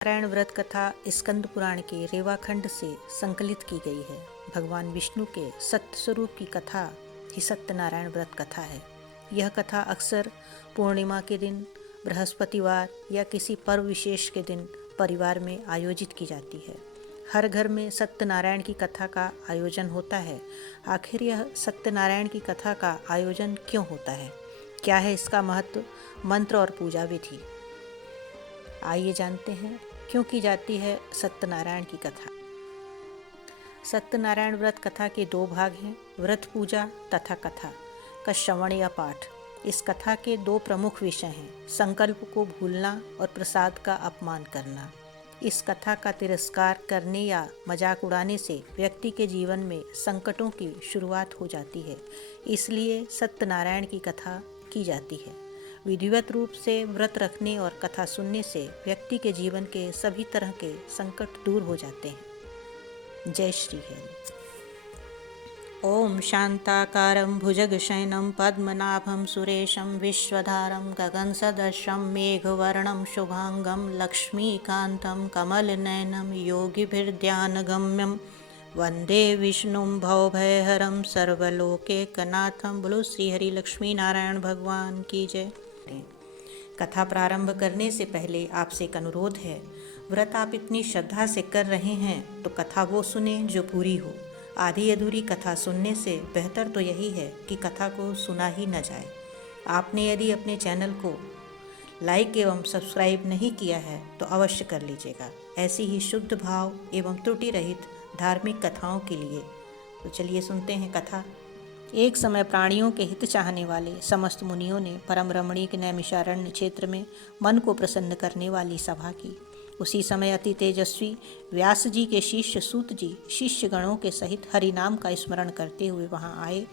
नारायण व्रत कथा स्कंद पुराण के रेवाखंड से संकलित की गई है। भगवान विष्णु के सत्य स्वरूप की कथा ही सत्यनारायण व्रत कथा है। यह कथा अक्सर पूर्णिमा के दिन, बृहस्पतिवार या किसी पर्व विशेष के दिन परिवार में आयोजित की जाती है। हर घर में सत्यनारायण की कथा का आयोजन होता है। आखिर यह सत्यनारायण की कथा का आयोजन क्यों होता है? क्या है इसका महत्व, मंत्र और पूजा विधि? आइए जानते हैं क्यों की जाती है सत्यनारायण की कथा। सत्यनारायण व्रत कथा के दो भाग हैं, व्रत पूजा तथा कथा का श्रवण या पाठ। इस कथा के दो प्रमुख विषय हैं, संकल्प को भूलना और प्रसाद का अपमान करना। इस कथा का तिरस्कार करने या मजाक उड़ाने से व्यक्ति के जीवन में संकटों की शुरुआत हो जाती है, इसलिए सत्यनारायण की कथा की जाती है। विधिवत रूप से व्रत रखने और कथा सुनने से व्यक्ति के जीवन के सभी तरह के संकट दूर हो जाते हैं। जय श्री हरि। ओम शांताकारं भुजगशयनं पद्मनाभं सुरेशं विश्वधारं गगनसदृशं मेघवर्णं शुभांगं लक्ष्मीकान्तं कमलनयनं योगिभिर्ध्यानगम्यं वंदे विष्णुं भवभयहरं सर्वलोकैकनाथं। बोलो श्री हरि लक्ष्मी नारायण भगवान की जय। कथा प्रारंभ करने से पहले आपसे एक अनुरोध है, व्रत आप इतनी श्रद्धा से कर रहे हैं तो कथा वो सुने जो पूरी हो। आधी अधूरी कथा सुनने से बेहतर तो यही है कि कथा को सुना ही न जाए। आपने यदि अपने चैनल को लाइक एवं सब्सक्राइब नहीं किया है तो अवश्य कर लीजिएगा, ऐसी ही शुद्ध भाव एवं त्रुटि रहित धार्मिक कथाओं के लिए। तो चलिए सुनते हैं कथा। एक समय प्राणियों के हित चाहने वाले समस्त मुनियों ने परम रमणीक नैमिषारण्य क्षेत्र में मन को प्रसन्न करने वाली सभा की। उसी समय अति तेजस्वी व्यास जी के शिष्य सूत जी शिष्य गणों के सहित हरि नाम का स्मरण करते हुए वहां आए।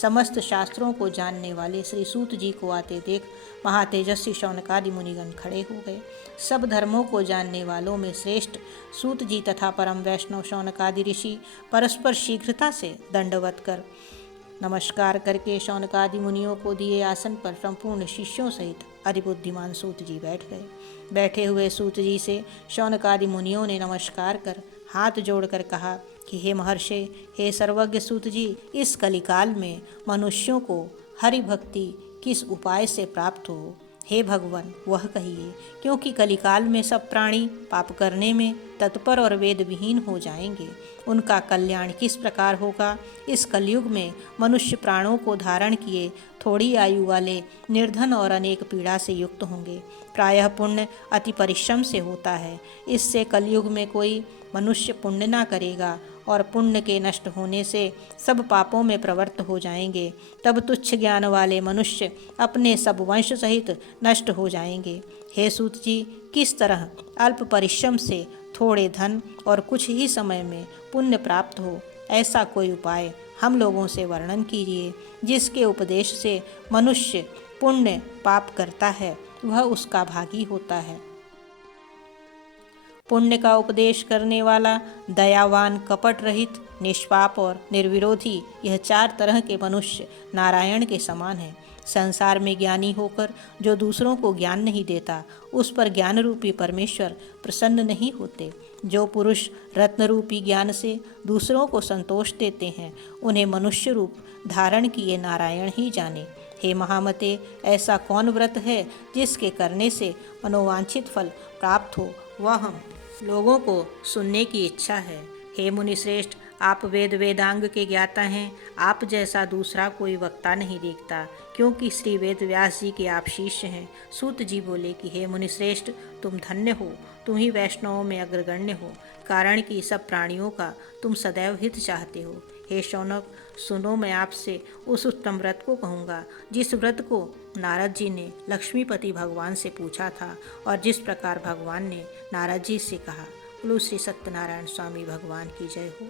समस्त शास्त्रों को जानने वाले श्री सूत जी को आते देख महातेजस्वी शौनकादि मुनिगण खड़े हो गए। सब धर्मों को जानने वालों में श्रेष्ठ सूत जी तथा परम वैष्णव शौनकादि ऋषि परस्पर शीघ्रता से दंडवत कर नमस्कार करके शौनकादि मुनियों को दिए आसन पर संपूर्ण शिष्यों सहित अधिबुद्धिमान सूत जी बैठ गए। बैठे हुए सूत जी से शौनकादि मुनियों ने नमस्कार कर हाथ जोड़कर कहा कि हे महर्षि, हे सर्वज्ञ सूत जी, इस कलिकाल में मनुष्यों को हरि भक्ति किस उपाय से प्राप्त हो? हे भगवान, वह कहिए, क्योंकि कलिकाल में सब प्राणी पाप करने में तत्पर और वेद विहीन हो जाएंगे। उनका कल्याण किस प्रकार होगा? इस कलयुग में मनुष्य प्राणों को धारण किए थोड़ी आयु वाले, निर्धन और अनेक पीड़ा से युक्त होंगे। प्रायः पुण्य अति परिश्रम से होता है। इससे कलयुग में कोई मनुष्य पुण्य ना करेगा और पुण्य के नष्ट होने से सब पापों में प्रवृत्त हो जाएंगे। तब तुच्छ ज्ञान वाले मनुष्य अपने सब वंश सहित नष्ट हो जाएंगे। हे सूत जी, किस तरह अल्प परिश्रम से थोड़े धन और कुछ ही समय में पुण्य प्राप्त हो, ऐसा कोई उपाय हम लोगों से वर्णन कीजिए, जिसके उपदेश से मनुष्य पुण्य पाप करता है वह उसका भागी होता है। पुण्य का उपदेश करने वाला, दयावान, कपट रहित, निष्पाप और निर्विरोधी, यह चार तरह के मनुष्य नारायण के समान है। संसार में ज्ञानी होकर जो दूसरों को ज्ञान नहीं देता, उस पर ज्ञान रूपी परमेश्वर प्रसन्न नहीं होते। जो पुरुष रत्न रूपी ज्ञान से दूसरों को संतोष देते हैं, उन्हें मनुष्य रूप धारण किए नारायण ही जाने। हे महामते, ऐसा कौन व्रत है जिसके करने से मनोवांछित फल प्राप्त हो, वह हम लोगों को सुनने की इच्छा है। हे मुनिश्रेष्ठ, आप वेद वेदांग के ज्ञाता हैं। आप जैसा दूसरा कोई वक्ता नहीं देखता, क्योंकि श्री वेद व्यास जी के आप शिष्य हैं। सूत जी बोले कि हे मुनिश्रेष्ठ, तुम धन्य हो, तुम ही वैष्णवों में अग्रगण्य हो, कारण कि सब प्राणियों का तुम सदैव हित चाहते हो। हे शौनक, सुनो, मैं आपसे उस उत्तम व्रत को कहूँगा जिस व्रत को नारद जी ने लक्ष्मीपति भगवान से पूछा था और जिस प्रकार भगवान ने नारद जी से कहा। बोलो श्री सत्यनारायण स्वामी भगवान की जय हो।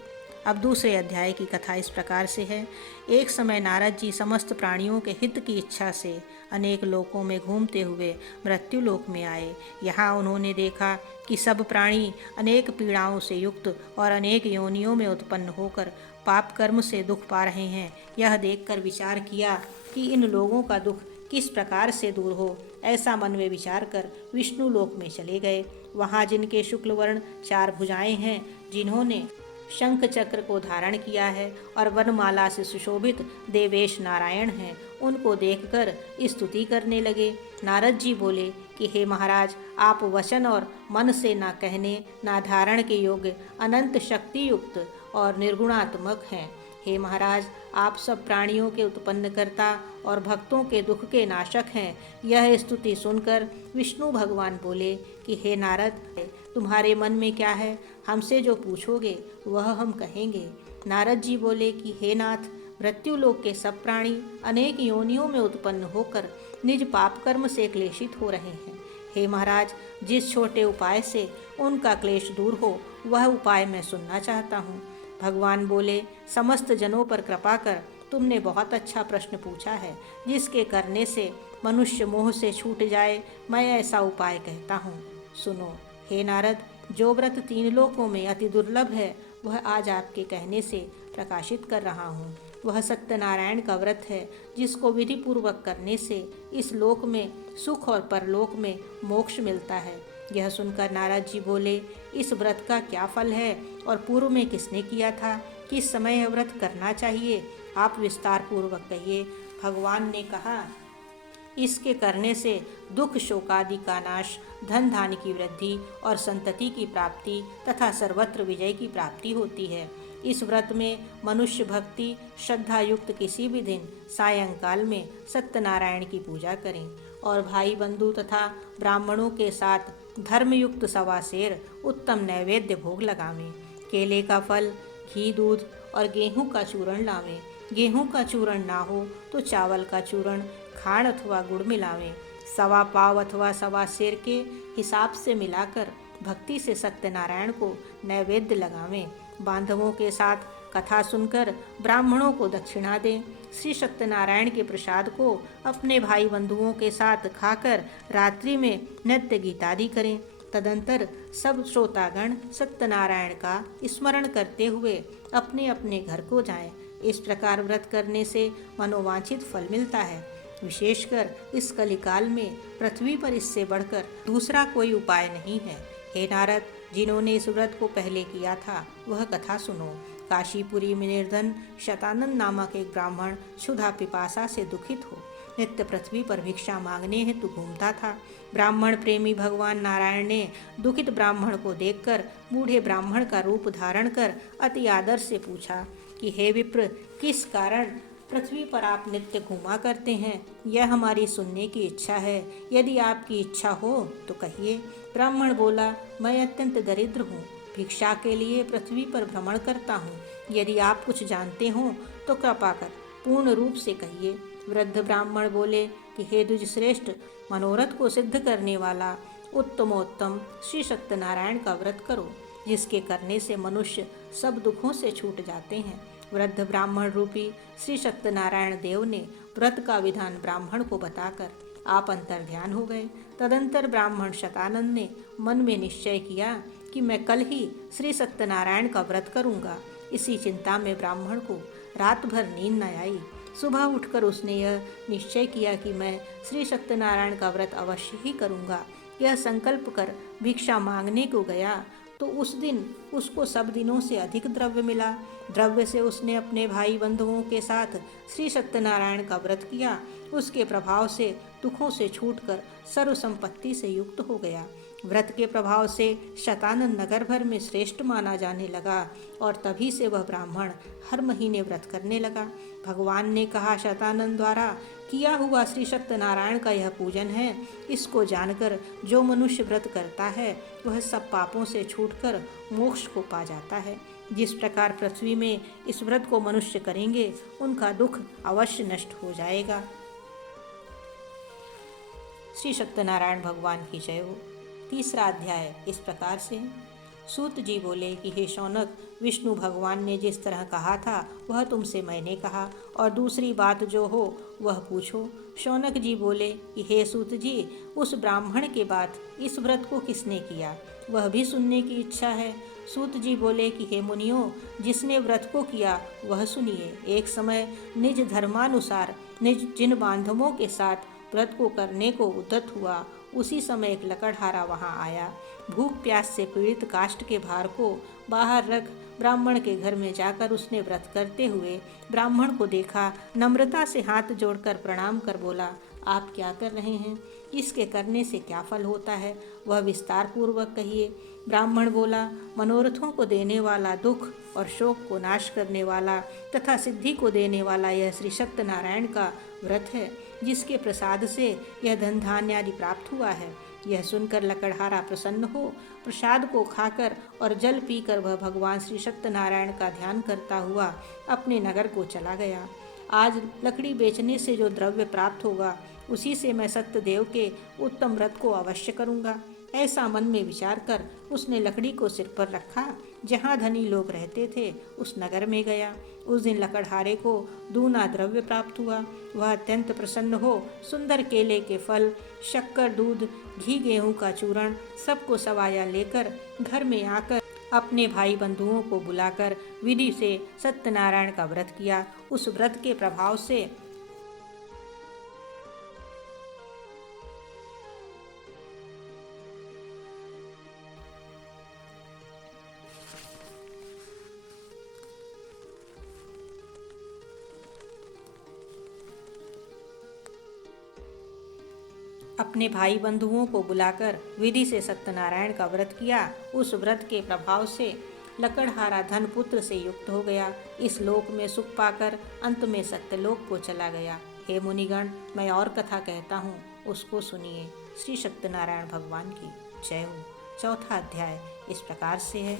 अब दूसरे अध्याय की कथा इस प्रकार से है। एक समय नारद जी समस्त प्राणियों के हित की इच्छा से अनेक लोकों में घूमते हुए मृत्यु लोक में आए। यहाँ उन्होंने देखा कि सब प्राणी अनेक पीड़ाओं से युक्त और अनेक योनियों में उत्पन्न होकर पाप कर्म से दुख पा रहे हैं। यह देखकर विचार किया कि इन लोगों का दुख किस प्रकार से दूर हो, ऐसा मन में विचार कर विष्णु लोक में चले गए। वहाँ जिनके शुक्ल वर्ण 4 भुजाएं हैं, जिन्होंने शंख चक्र को धारण किया है और वनमाला से सुशोभित देवेश नारायण हैं, उनको देखकर स्तुति करने लगे। नारद जी बोले कि हे महाराज, आप वचन और मन से ना कहने ना धारण के योग्य अनंत शक्ति युक्त और निर्गुणात्मक हैं। हे महाराज, आप सब प्राणियों के उत्पन्नकर्ता और भक्तों के दुख के नाशक हैं। यह स्तुति सुनकर विष्णु भगवान बोले कि हे नारद, तुम्हारे मन में क्या है, हमसे जो पूछोगे वह हम कहेंगे। नारद जी बोले कि हे नाथ, मृत्युलोक के सब प्राणी अनेक योनियों में उत्पन्न होकर निज पाप कर्म से क्लेशित हो रहे हैं। हे महाराज, जिस छोटे उपाय से उनका क्लेश दूर हो, वह उपाय मैं सुनना चाहता हूँ। भगवान बोले, समस्त जनों पर कृपा कर तुमने बहुत अच्छा प्रश्न पूछा है, जिसके करने से मनुष्य मोह से छूट जाए, मैं ऐसा उपाय कहता हूँ, सुनो। हे नारद, जो व्रत 3 लोकों में अति दुर्लभ है, वह आज आपके कहने से प्रकाशित कर रहा हूँ। वह सत्यनारायण का व्रत है, जिसको विधि पूर्वक करने से इस लोक में सुख और परलोक में मोक्ष मिलता है। यह सुनकर नारद जी बोले, इस व्रत का क्या फल है और पूर्व में किसने किया था, किस समय यह व्रत करना चाहिए, आप विस्तार पूर्वक कहिए। भगवान ने कहा, इसके करने से दुख शोकादि का नाश, धन धान्य की वृद्धि और संतति की प्राप्ति तथा सर्वत्र विजय की प्राप्ति होती है। इस व्रत में मनुष्य भक्ति श्रद्धा युक्त किसी भी दिन सायंकाल में सत्यनारायण की पूजा करें और भाई बंधु तथा ब्राह्मणों के साथ धर्मयुक्त 1.25 सेर उत्तम नैवेद्य भोग लगावें। केले का फल, घी, दूध और गेहूं का चूर्ण लावें। गेहूं का चूर्ण ना हो तो चावल का चूर्ण, खांड अथवा गुड़ मिलावें। 1.25 पाव अथवा 1.25 सेर के हिसाब से मिलाकर भक्ति से सत्यनारायण को नैवेद्य लगावें। बांधवों के साथ कथा सुनकर ब्राह्मणों को दक्षिणा दें। श्री सत्यनारायण के प्रसाद को अपने भाई बंधुओं के साथ खाकर रात्रि में नृत्य गीतादि करें। तदंतर सब श्रोतागण सत्यनारायण का स्मरण करते हुए अपने अपने घर को जाएं। इस प्रकार व्रत करने से मनोवांछित फल मिलता है। विशेषकर इस कलिकाल में पृथ्वी पर इससे बढ़कर दूसरा कोई उपाय नहीं है। हे नारद, जिन्होंने इस व्रत को पहले किया था वह कथा सुनो। काशीपुरी में निर्धन शतानंद नामक एक ब्राह्मण क्षुधा पिपासा से दुखित हो नित्य पृथ्वी पर भिक्षा मांगने हेतु घूमता था। ब्राह्मण प्रेमी भगवान नारायण ने दुखित ब्राह्मण को देखकर बूढ़े ब्राह्मण का रूप धारण कर अति आदर से पूछा कि हे विप्र, किस कारण पृथ्वी पर आप नित्य घूमा करते हैं, यह हमारी सुनने की इच्छा है। यदि आपकी इच्छा हो तो कहिए। ब्राह्मण बोला, मैं अत्यंत दरिद्र हूँ, भिक्षा के लिए पृथ्वी पर भ्रमण करता हूँ। यदि आप कुछ जानते हो तो कृपा कर पूर्ण रूप से कहिए। वृद्ध ब्राह्मण बोले कि हे द्विजश्रेष्ठ, मनोरथ को सिद्ध करने वाला उत्तमोत्तम श्री सत्यनारायण का व्रत करो, जिसके करने से मनुष्य सब दुखों से छूट जाते हैं। वृद्ध ब्राह्मण रूपी श्री सत्यनारायण देव ने व्रत का विधान ब्राह्मण को बताकर आप अंतर्ध्यान हो गए। तदंतर ब्राह्मण शतानंद ने मन में निश्चय किया कि मैं कल ही श्री सत्यनारायण का व्रत करूंगा। इसी चिंता में ब्राह्मण को रात भर नींद न आई। सुबह उठकर उसने यह निश्चय किया कि मैं श्री सत्यनारायण का व्रत अवश्य ही करूंगा। यह संकल्प कर भिक्षा मांगने को गया तो उस दिन उसको सब दिनों से अधिक द्रव्य मिला। द्रव्य से उसने अपने भाई बंधुओं के साथ श्री सत्यनारायण का व्रत किया। उसके प्रभाव से दुखों से छूटकर सर्व संपत्ति से युक्त हो गया। व्रत के प्रभाव से शतानंद नगर भर में श्रेष्ठ माना जाने लगा और तभी से वह ब्राह्मण हर महीने व्रत करने लगा। भगवान ने कहा, शतानंद द्वारा किया हुआ श्री सत्यनारायण का यह पूजन है। इसको जानकर जो मनुष्य व्रत करता है वह सब पापों से छूटकर मोक्ष को पा जाता है। जिस प्रकार पृथ्वी में इस व्रत को मनुष्य करेंगे उनका दुख अवश्य नष्ट हो जाएगा। श्री सत्यनारायण भगवान की जय हो। 3रा अध्याय इस प्रकार से। सूत जी बोले कि हे शौनक, विष्णु भगवान ने जिस तरह कहा था वह तुमसे मैंने कहा, और दूसरी बात जो हो वह पूछो। शौनक जी बोले कि हे सूत जी, उस ब्राह्मण के बाद इस व्रत को किसने किया, वह भी सुनने की इच्छा है। सूत जी बोले कि हे मुनियों, जिसने व्रत को किया वह सुनिए। एक समय निज धर्मानुसार निज जिन बांधवों के साथ व्रत को करने को उद्यत हुआ, उसी समय एक लकड़हारा वहां आया। भूख प्यास से पीड़ित काष्ठ के भार को बाहर रख ब्राह्मण के घर में जाकर उसने व्रत करते हुए ब्राह्मण को देखा। नम्रता से हाथ जोड़कर प्रणाम कर बोला, आप क्या कर रहे हैं? इसके करने से क्या फल होता है, वह विस्तार पूर्वक कहिए। ब्राह्मण बोला, मनोरथों को देने वाला, दुख और शोक को नाश करने वाला तथा सिद्धि को देने वाला यह श्री सत्यनारायण का व्रत है, जिसके प्रसाद से यह धन धान्य आदि प्राप्त हुआ है। यह सुनकर लकड़हारा प्रसन्न हो प्रसाद को खाकर और जल पीकर वह भगवान श्री सत्यनारायण का ध्यान करता हुआ अपने नगर को चला गया। आज लकड़ी बेचने से जो द्रव्य प्राप्त होगा, उसी से मैं सत्यदेव के उत्तम व्रत को अवश्य करूँगा। ऐसा मन में विचार कर उसने लकड़ी को सिर पर रखा। जहाँ धनी लोग रहते थे उस नगर में गया। उस दिन लकड़हारे को दूना द्रव्य प्राप्त हुआ। वह अत्यंत प्रसन्न हो सुंदर केले के फल, शक्कर, दूध, घी, गेहूं का चूर्ण सबको सवाया लेकर घर में आकर अपने भाई बंधुओं को बुलाकर विधि से सत्यनारायण का व्रत किया। उस व्रत के प्रभाव से अपने भाई बंधुओं को बुलाकर विधि से सत्यनारायण का व्रत किया। उस व्रत के प्रभाव से लकड़हारा धन पुत्र से युक्त हो गया। इस लोक में सुख पाकर अंत में सत्यलोक को चला गया। हे मुनिगण, मैं और कथा कहता हूँ, उसको सुनिए। श्री सत्यनारायण भगवान की जय हो। चौथा अध्याय इस प्रकार से है।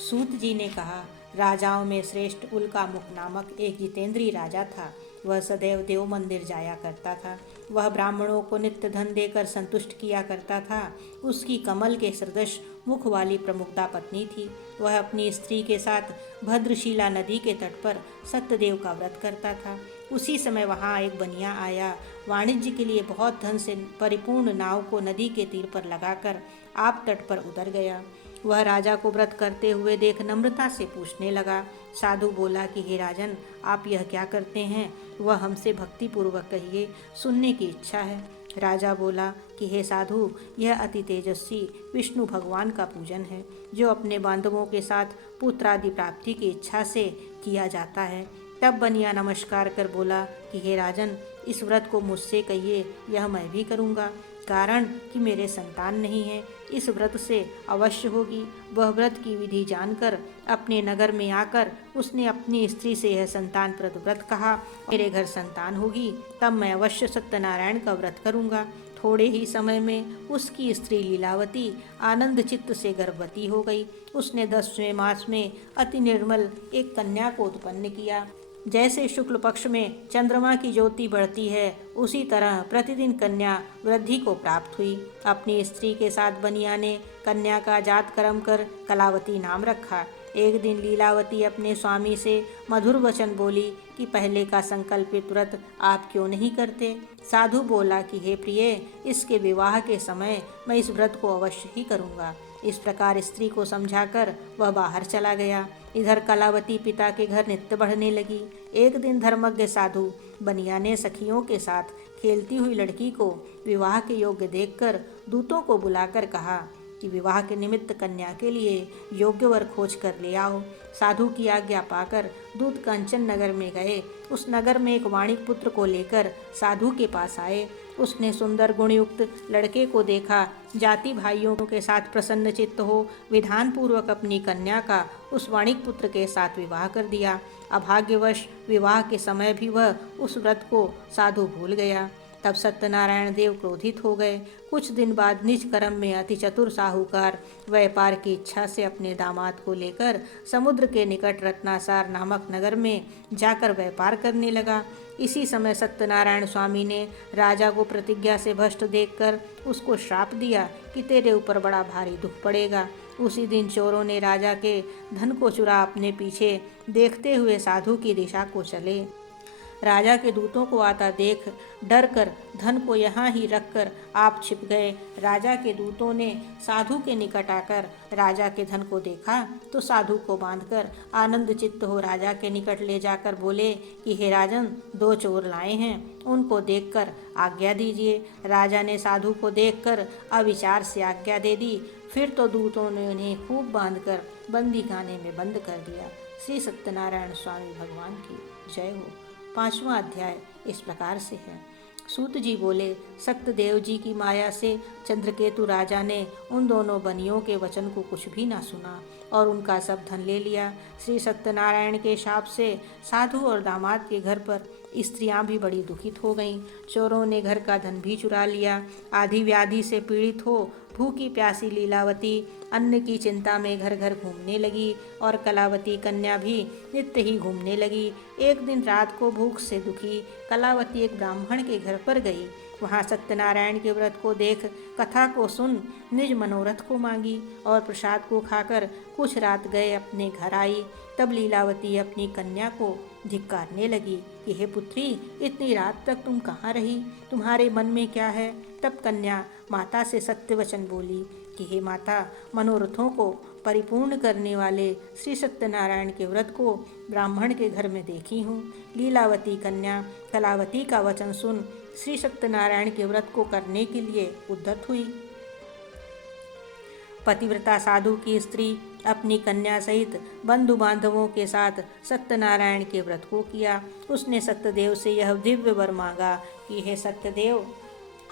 सूत जी ने कहा, राजाओं में श्रेष्ठ उल्कामुख नामक एक जितेंद्रीय राजा था। वह सदैव देव मंदिर जाया करता था। वह ब्राह्मणों को नित्य धन देकर संतुष्ट किया करता था। उसकी कमल के सदृश मुख वाली प्रमुग्धा पत्नी थी। वह अपनी स्त्री के साथ भद्रशिला नदी के तट पर सत्यदेव का व्रत करता था। उसी समय वहाँ एक बनिया आया। वाणिज्य के लिए बहुत धन से परिपूर्ण नाव को नदी के तीर पर लगाकर आप तट पर उतर गया। वह राजा को व्रत करते हुए देख नम्रता से पूछने लगा। साधु बोला कि हे राजन, आप यह क्या करते हैं? वह हमसे भक्तिपूर्वक कहिए, सुनने की इच्छा है। राजा बोला कि हे साधु, यह अति तेजस्वी विष्णु भगवान का पूजन है, जो अपने बांधवों के साथ पुत्र आदि प्राप्ति की इच्छा से किया जाता है। तब बनिया नमस्कार कर बोला कि हे राजन, इस व्रत को मुझसे कहिए, यह मैं भी करूँगा। कारण कि मेरे संतान नहीं है, इस व्रत से अवश्य होगी। वह व्रत की विधि जानकर अपने नगर में आकर उसने अपनी स्त्री से यह संतानप्रद व्रत कहा। मेरे घर संतान होगी तब मैं अवश्य सत्यनारायण का व्रत करूँगा। थोड़े ही समय में उसकी स्त्री लीलावती आनंद चित्त से गर्भवती हो गई। उसने 10वें मास में अति निर्मल एक कन्या को उत्पन्न किया। जैसे शुक्ल पक्ष में चंद्रमा की ज्योति बढ़ती है, उसी तरह प्रतिदिन कन्या वृद्धि को प्राप्त हुई। अपनी स्त्री के साथ बनिया ने कन्या का जात कर्म कर कलावती नाम रखा। एक दिन लीलावती अपने स्वामी से मधुर वचन बोली कि पहले का संकल्पित व्रत आप क्यों नहीं करते? साधु बोला कि हे प्रिय, इसके विवाह के समय मैं इस व्रत को अवश्य ही करूँगा। इस प्रकार स्त्री को समझाकर वह बाहर चला गया। इधर कलावती पिता के घर नित्य बढ़ने लगी। एक दिन धर्मज्ञ साधु बनिया ने सखियों के साथ खेलती हुई लड़की को विवाह के योग्य देखकर दूतों को बुलाकर कहा कि विवाह के निमित्त कन्या के लिए योग्य वर खोज कर ले आओ। साधु की आज्ञा पाकर दूत कंचन नगर में गए। उस नगर में एक वाणिक पुत्र को लेकर साधु के पास आए। उसने सुंदर गुणयुक्त लड़के को देखा। जाति भाइयों के साथ प्रसन्न चित्त हो विधान पूर्वक अपनी कन्या का उस वाणिक पुत्र के साथ विवाह कर दिया। अभाग्यवश विवाह के समय भी वह उस व्रत को साधु भूल गया। तब सत्यनारायण देव क्रोधित हो गए। कुछ दिन बाद निज कर्म में अति चतुर साहूकार व्यापार की इच्छा से अपने दामाद को लेकर समुद्र के निकट रत्नासार नामक नगर में जाकर व्यापार करने लगा। इसी समय सत्यनारायण स्वामी ने राजा को प्रतिज्ञा से भ्रष्ट देखकर उसको श्राप दिया कि तेरे ऊपर बड़ा भारी दुख पड़ेगा। उसी दिन चोरों ने राजा के धन को चुरा अपने पीछे देखते हुए साधु की दिशा को चले। राजा के दूतों को आता देख डर कर धन को यहाँ ही रखकर आप छिप गए। राजा के दूतों ने साधु के निकट आकर राजा के धन को देखा तो साधु को बांधकर आनंद चित्त हो राजा के निकट ले जाकर बोले कि हे राजन, 2 चोर लाए हैं, उनको देखकर आज्ञा दीजिए। राजा ने साधु को देखकर अविचार से आज्ञा दे दी। फिर तो दूतों ने उन्हें खूब बांधकर बंदी खाने में बंद कर दिया। श्री सत्यनारायण स्वामी भगवान की जय हो। 5वां अध्याय इस प्रकार से है। सूत जी बोले, सत्यदेव जी की माया से चंद्रकेतु राजा ने उन दोनों बनियों के वचन को कुछ भी ना सुना और उनका सब धन ले लिया। श्री सत्यनारायण के शाप से साधु और दामाद के घर पर स्त्रियां भी बड़ी दुखित हो गईं। चोरों ने घर का धन भी चुरा लिया। आधी व्याधि से पीड़ित हो भूखी प्यासी लीलावती अन्न की चिंता में घर घर घूमने लगी और कलावती कन्या भी नित्य ही घूमने लगी। एक दिन रात को भूख से दुखी कलावती एक ब्राह्मण के घर पर गई। वहाँ सत्यनारायण के व्रत को देख, कथा को सुन, निज मनोरथ को मांगी और प्रसाद को खाकर कुछ रात गए अपने घर आई। तब लीलावती अपनी कन्या को धिक्कारने लगी कि हे पुत्री, इतनी रात तक तुम कहाँ रही? तुम्हारे मन में क्या है? तब कन्या माता से सत्य वचन बोली कि हे माता, मनोरथों को परिपूर्ण करने वाले श्री सत्यनारायण के व्रत को ब्राह्मण के घर में देखी हूँ। लीलावती कन्या कलावती का वचन सुन श्री सत्यनारायण के व्रत को करने के लिए उद्यत हुई। पतिव्रता साधु की स्त्री अपनी कन्या सहित बंधु बांधवों के साथ सत्यनारायण के व्रत को किया। उसने सत्यदेव से यह दिव्य वर मांगा कि हे सत्यदेव,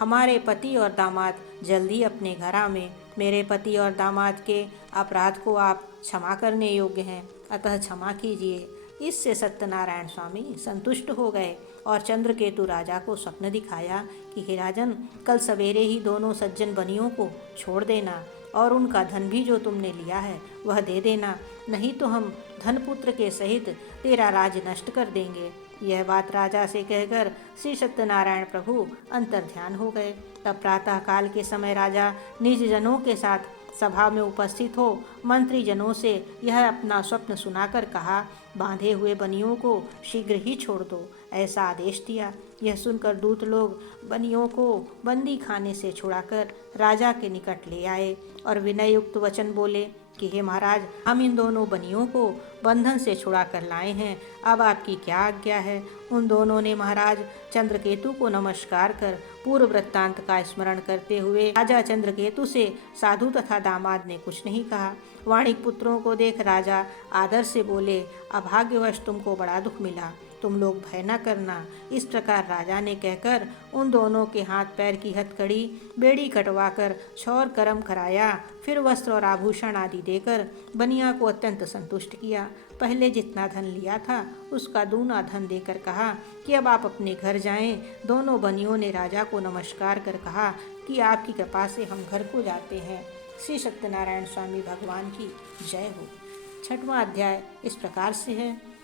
हमारे पति और दामाद जल्दी अपने घर आवें। मेरे पति और दामाद के अपराध को आप क्षमा करने योग्य हैं, अतः क्षमा कीजिए। इससे सत्यनारायण स्वामी संतुष्ट हो गए और चंद्रकेतु राजा को स्वप्न दिखाया कि हे राजन, कल सवेरे ही दोनों सज्जन बनियों को छोड़ देना और उनका धन भी जो तुमने लिया है वह दे देना, नहीं तो हम धनपुत्र के सहित तेरा राज नष्ट कर देंगे। यह बात राजा से कहकर श्री सत्यनारायण प्रभु अंतर्ध्यान हो गए। तब प्रातः काल के समय राजा निज जनों के साथ सभा में उपस्थित हो मंत्री जनों से यह अपना स्वप्न सुनाकर कहा, बांधे हुए बनियों को शीघ्र ही छोड़ दो, ऐसा आदेश दिया। यह सुनकर दूत लोग बनियों को बंदी खाने से छुड़ाकर राजा के निकट ले आए और विनययुक्त वचन बोले कि हे महाराज, हम इन दोनों बनियों को बंधन से छुड़ा कर लाए हैं, अब आपकी क्या आज्ञा है? उन दोनों ने महाराज चंद्रकेतु को नमस्कार कर पूर्व वृत्तांत का स्मरण करते हुए राजा चंद्रकेतु से साधु तथा दामाद ने कुछ नहीं कहा। वाणिक पुत्रों को देख राजा आदर से बोले, अभाग्यवश तुमको बड़ा दुख मिला, तुम लोग भय न करना। इस प्रकार राजा ने कहकर उन दोनों के हाथ पैर की हथकड़ी बेड़ी कटवाकर क्षौर कर्म कराया। फिर वस्त्र और आभूषण आदि देकर बनिया को अत्यंत संतुष्ट किया। पहले जितना धन लिया था उसका दूना धन देकर कहा कि अब आप अपने घर जाएं। दोनों बनियों ने राजा को नमस्कार कर कहा कि आपकी कृपा से हम घर को जाते हैं। श्री सत्यनारायण स्वामी भगवान की जय हो। 6वां अध्याय इस प्रकार से है।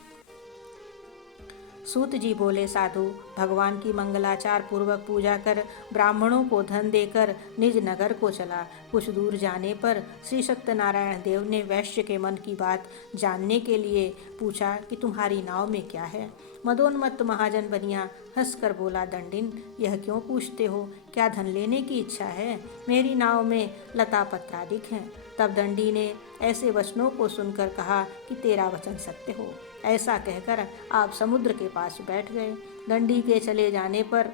सूत जी बोले, साधु भगवान की मंगलाचार पूर्वक पूजा कर ब्राह्मणों को धन देकर निज नगर को चला। कुछ दूर जाने पर श्री सत्यनारायण देव ने वैश्य के मन की बात जानने के लिए पूछा कि तुम्हारी नाव में क्या है? मदोन्मत्त महाजन बनिया हंसकर बोला, दंडिन, यह क्यों पूछते हो? क्या धन लेने की इच्छा है? मेरी नाव में लता पत्रादिक हैं। तब दंडी ने ऐसे वचनों को सुनकर कहा कि तेरा वचन सत्य हो। ऐसा कहकर आप समुद्र के पास बैठ गए। दंडी के चले जाने पर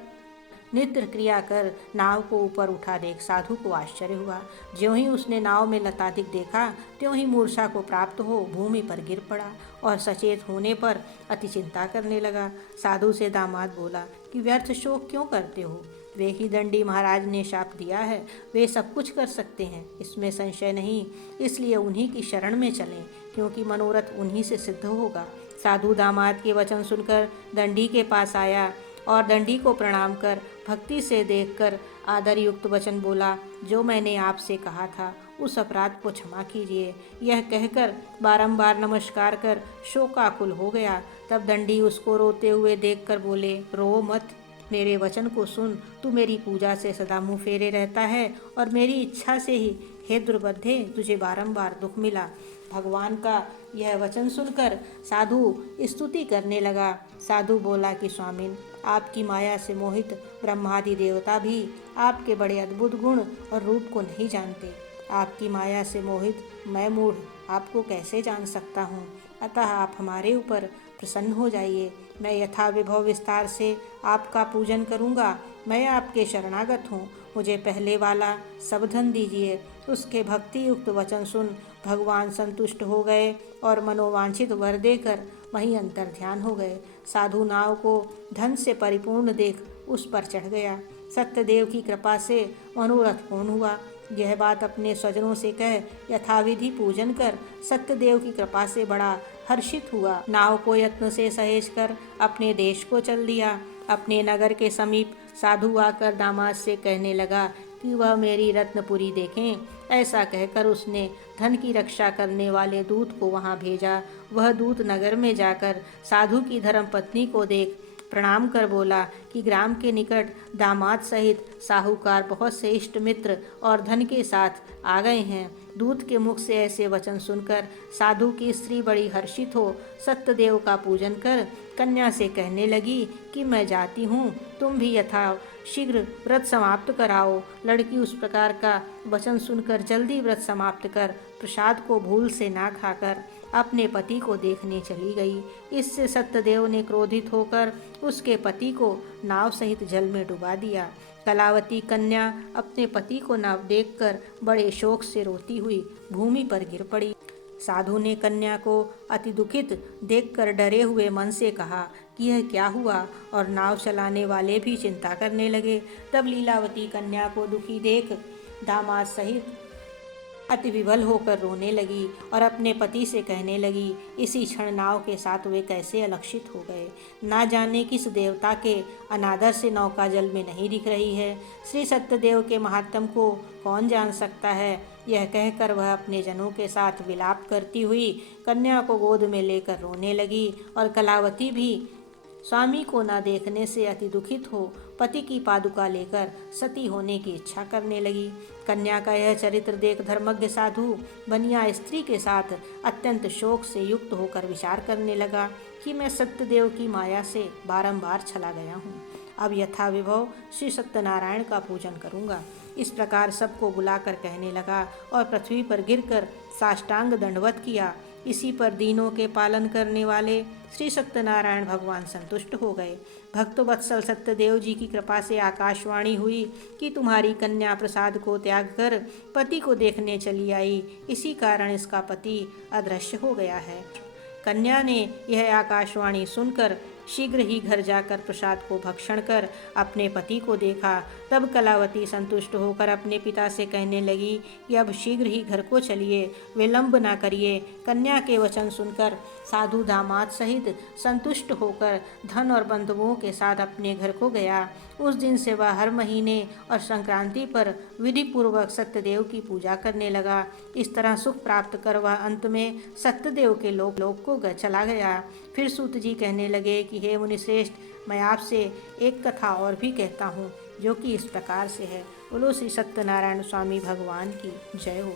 नित्य क्रिया कर नाव को ऊपर उठा देख साधु को आश्चर्य हुआ। ज्यों ही उसने नाव में लताधिक देखा त्यों ही मूर्छा को प्राप्त हो भूमि पर गिर पड़ा और सचेत होने पर अति चिंता करने लगा। साधु से दामाद बोला कि व्यर्थ शोक क्यों करते हो? वे ही दंडी महाराज ने शाप दिया है, वे सब कुछ कर सकते हैं, इसमें संशय नहीं। इसलिए उन्हीं की शरण में चलें, क्योंकि मनोरथ उन्हीं से सिद्ध होगा। साधु दामाद के वचन सुनकर दंडी के पास आया और दंडी को प्रणाम कर भक्ति से देखकर आदर युक्त वचन बोला, जो मैंने आपसे कहा था उस अपराध को क्षमा कीजिए। यह कहकर बारंबार नमस्कार कर शोकाकुल हो गया। तब दंडी उसको रोते हुए देखकर बोले, रो मत, मेरे वचन को सुन। तू मेरी पूजा से सदा मुँह फेरे रहता है और मेरी इच्छा से ही हे दुर्बद्धे तुझे बारंबार दुख मिला। भगवान का यह वचन सुनकर साधु स्तुति करने लगा। साधु बोला कि स्वामिन, आपकी माया से मोहित ब्रह्मादि देवता भी आपके बड़े अद्भुत गुण और रूप को नहीं जानते। आपकी माया से मोहित मैं मूढ़ आपको कैसे जान सकता हूँ। अतः आप हमारे ऊपर प्रसन्न हो जाइए। मैं यथा विभव विस्तार से आपका पूजन करूँगा। मैं आपके शरणागत हूँ। मुझे पहले वाला सब धन दीजिए। उसके भक्ति युक्त वचन सुन भगवान संतुष्ट हो गए और मनोवांछित वर देकर वहीं अंतर ध्यान हो गए। साधु नाव को धन से परिपूर्ण देख उस पर चढ़ गया। सत्यदेव की कृपा से मनोरथ पूर्ण हुआ। यह बात अपने स्वजनों से कह यथाविधि पूजन कर सत्यदेव की कृपा से बड़ा हर्षित हुआ। नाव को यत्न से सहेज कर अपने देश को चल दिया। अपने नगर के समीप साधु आकर दामाद से कहने लगा कि वह मेरी रत्नपुरी देखें। ऐसा कहकर उसने धन की रक्षा करने वाले दूत को वहां भेजा। वह दूत नगर में जाकर साधु की धर्मपत्नी को देख प्रणाम कर बोला कि ग्राम के निकट दामाद सहित साहूकार बहुत से इष्ट मित्र और धन के साथ आ गए हैं। दूत के मुख से ऐसे वचन सुनकर साधु की स्त्री बड़ी हर्षित हो सत्यदेव का पूजन कर कन्या से कहने लगी कि मैं जाती हूँ, तुम भी यथा शीघ्र व्रत समाप्त कराओ। लड़की उस प्रकार का वचन सुनकर जल्दी व्रत समाप्त कर प्रसाद को भूल से ना खाकर अपने पति को देखने चली गई। इससे सत्यदेव ने क्रोधित होकर उसके पति को नाव सहित जल में डुबा दिया। कलावती कन्या अपने पति को न देखकर बड़े शोक से रोती हुई भूमि पर गिर पड़ी। साधु ने कन्या को अति दुखित देखकर डरे हुए मन से कहा कि यह क्या हुआ, और नाव चलाने वाले भी चिंता करने लगे। तब लीलावती कन्या को दुखी देख दामाद सहित अति विवल होकर रोने लगी और अपने पति से कहने लगी, इसी क्षण नाव के साथ वे कैसे अलक्षित हो गए। ना जाने किस देवता के अनादर से नौका जल में नहीं दिख रही है। श्री सत्यदेव के महात्म को कौन जान सकता है। यह कहकर वह अपने जनों के साथ विलाप करती हुई कन्या को गोद में लेकर रोने लगी और कलावती भी स्वामी को न देखने से अति दुखित हो पति की पादुका लेकर सती होने की इच्छा करने लगी। कन्या का यह चरित्र देख धर्मज्ञ साधु बनिया स्त्री के साथ अत्यंत शोक से युक्त होकर विचार करने लगा कि मैं सत्यदेव की माया से बारंबार चला गया हूँ। अब यथा विभव श्री सत्यनारायण का पूजन करूँगा। इस प्रकार सबको बुलाकर कहने लगा और पृथ्वी पर गिरकर साष्टांग दंडवत किया। इसी पर दीनों के पालन करने वाले श्री सत्यनारायण भगवान संतुष्ट हो गए। भक्त वत्सल सत्यदेव जी की कृपा से आकाशवाणी हुई कि तुम्हारी कन्या प्रसाद को त्याग कर पति को देखने चली आई, इसी कारण इसका पति अदृश्य हो गया है। कन्या ने यह आकाशवाणी सुनकर शीघ्र ही घर जाकर प्रसाद को भक्षण कर अपने पति को देखा। तब कलावती संतुष्ट होकर अपने पिता से कहने लगी कि अब शीघ्र ही घर को चलिए, विलंब ना करिए। कन्या के वचन सुनकर साधु दामाद सहित संतुष्ट होकर धन और बंधुओं के साथ अपने घर को गया। उस दिन से वह हर महीने और संक्रांति पर विधि पूर्वक सत्यदेव की पूजा करने लगा। इस तरह सुख प्राप्त कर वह अंत में सत्यदेव के लोक को चला गया। फिर सूत जी कहने लगे कि हे मुनिश्रेष्ठ, मैं आपसे एक कथा और भी कहता हूँ जो कि इस प्रकार से है। बोलो श्री सत्यनारायण स्वामी भगवान की जय हो।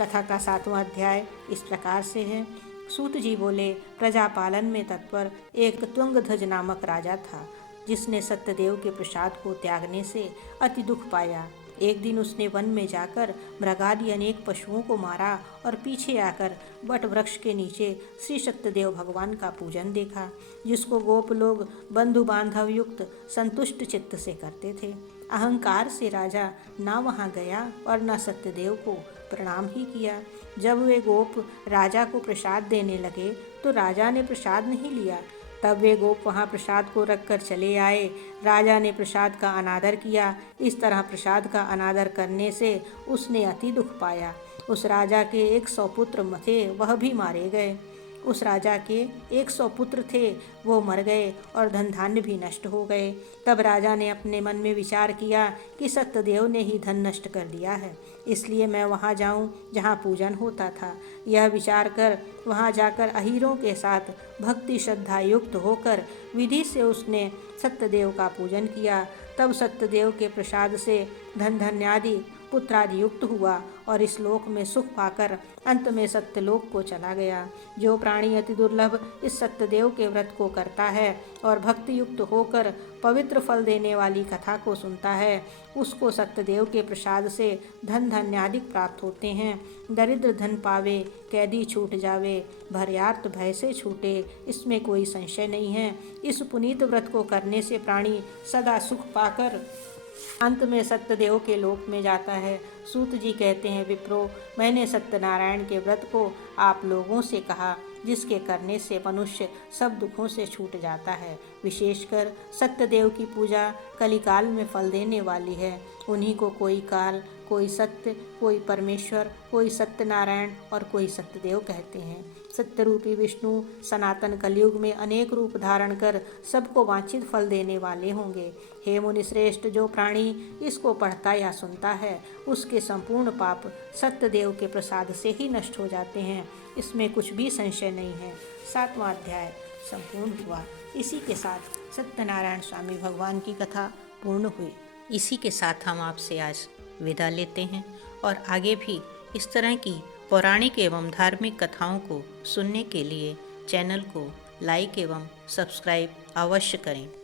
कथा का 7वां अध्याय इस प्रकार से है। सूत जी बोले, प्रजापालन में तत्पर एक त्वंगध्वज नामक राजा था, जिसने सत्यदेव के प्रसाद को त्यागने से अति दुख पाया। एक दिन उसने वन में जाकर मृगादि अनेक पशुओं को मारा और पीछे आकर बट वृक्ष के नीचे श्री सत्यदेव भगवान का पूजन देखा, जिसको गोप लोग बंधु बांधव युक्त संतुष्ट चित्त से करते थे। अहंकार से राजा ना वहाँ गया और न सत्यदेव को प्रणाम ही किया। जब वे गोप राजा को प्रसाद देने लगे तो राजा ने प्रसाद नहीं लिया। तब वे गोप वहाँ प्रसाद को रखकर चले आए। राजा ने प्रसाद का अनादर किया। इस तरह प्रसाद का अनादर करने से उसने अति दुख पाया। उस राजा के 100 पुत्र थे, वह भी मारे गए। उस राजा के 100 पुत्र थे, वो मर गए और धन धान्य भी नष्ट हो गए। तब राजा ने अपने मन में विचार किया कि सत्यदेव ने ही धन नष्ट कर दिया है, इसलिए मैं वहाँ जाऊँ जहाँ पूजन होता था। यह विचार कर वहाँ जाकर अहीरों के साथ भक्ति श्रद्धा युक्त होकर विधि से उसने सत्यदेव का पूजन किया। तब सत्यदेव के प्रसाद से धन धान्यादि पुत्रादि युक्त हुआ और इस लोक में सुख पाकर अंत में सत्यलोक को चला गया। जो प्राणी अति दुर्लभ इस सत्यदेव के व्रत को करता है और भक्ति युक्त होकर पवित्र फल देने वाली कथा को सुनता है, उसको सत्यदेव के प्रसाद से धन धान्यादिक प्राप्त होते हैं। दरिद्र धन पावे, कैदी छूट जावे, भर्यार्त भय से छूटे, इसमें कोई संशय नहीं है। इस पुनीत व्रत को करने से प्राणी सदा सुख पाकर अंत में सत्यदेव के लोक में जाता है। सूत जी कहते हैं, विप्रो, मैंने सत्यनारायण के व्रत को आप लोगों से कहा, जिसके करने से मनुष्य सब दुखों से छूट जाता है। विशेषकर सत्यदेव की पूजा कलिकाल में फल देने वाली है। उन्हीं को कोई काल, कोई सत्य, कोई परमेश्वर, कोई सत्यनारायण और कोई सत्यदेव कहते हैं। सत्यरूपी विष्णु सनातन कलयुग में अनेक रूप धारण कर सबको वांछित फल देने वाले होंगे। हे मुनि श्रेष्ठ, जो प्राणी इसको पढ़ता या सुनता है, उसके संपूर्ण पाप सत्यदेव के प्रसाद से ही नष्ट हो जाते हैं। इसमें कुछ भी संशय नहीं है। 7वां अध्याय संपूर्ण हुआ। इसी के साथ सत्यनारायण स्वामी भगवान की कथा पूर्ण हुई। इसी के साथ हम आपसे आज विदा लेते हैं और आगे भी इस तरह की पौराणिक एवं धार्मिक कथाओं को सुनने के लिए चैनल को लाइक एवं सब्सक्राइब अवश्य करें।